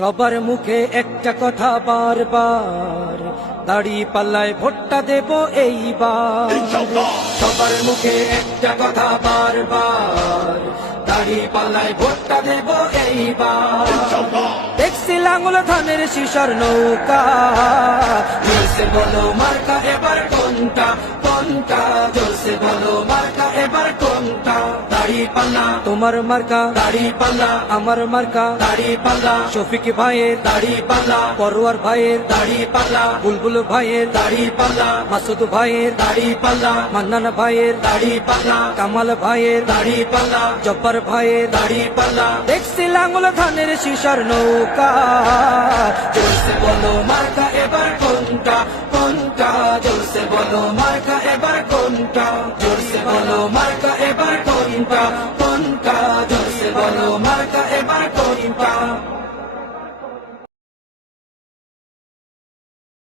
সবার মুখে একটা কথা বারবার, দাড়ি পাল্লায় ভোটটা দেব এইবার। সবার মুখে একটা কথা বারবার, দাড়ি পাল্লায় ভোটটা দেব এইবার। দেখছি লাঙ্গল ধানের শিশর নৌকা, জোরসে বলো মার্কা এবার কোনটা কোনটা, জোরসে বলো মার্কা এবার কোনটা। দাড়ি পাল্লা তোমার মার্কা, দাড়ি পাল্লা আমার মার্কা, দাড়ি পাল্লা শফিক ভাইয়ের দাড়ি পাল্লা, পরোয়ার ভাইয়ের দাড়ি পাল্লা, বুলবুল ভাইয়ের দাড়ি পাল্লা, মাসুদ ভাইয়ের দাড়ি পাল্লা, মান্নান ভাইয়ের দাড়ি পাল্লা, কামাল ভাইয়ের দাড়ি পাল্লা, জব্বার ভাইয়ের দাড়ি পাল্লা। দেখছি লাঙ্গল ধানের শিশর নৌকা, জোরসে বলো মার্কা এবার কোনটা কোনটা, জোরসে বলো মার্কা এবার কোনটা।